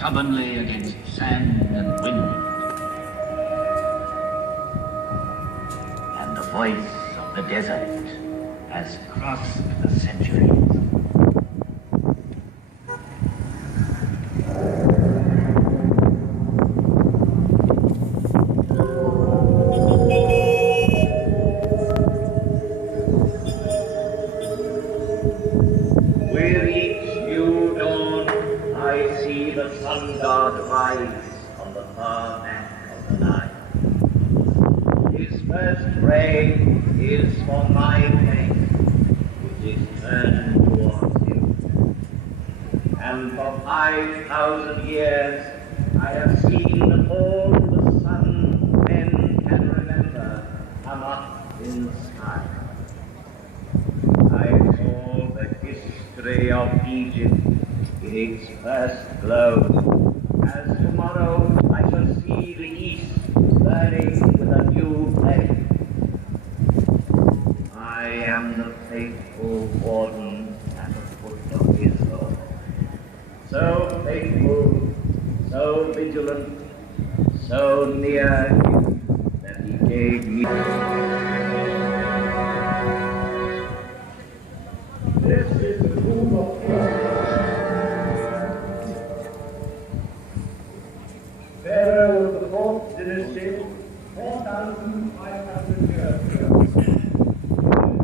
stubbornly against sand and wind. And the voice of the desert has crossed the centuries. With each new dawn, I see the sun god rise on the far back of the Nile. His first ray is for my face, which is turned towards him. And for 5,000 years, I have seen all the sun men can remember come up in the sky. I saw the history of Egypt in its first glow, as tomorrow I shall see the East burning with a new flame. I am the faithful warden at the foot of his throne. So faithful, so vigilant, so near him that he gave me.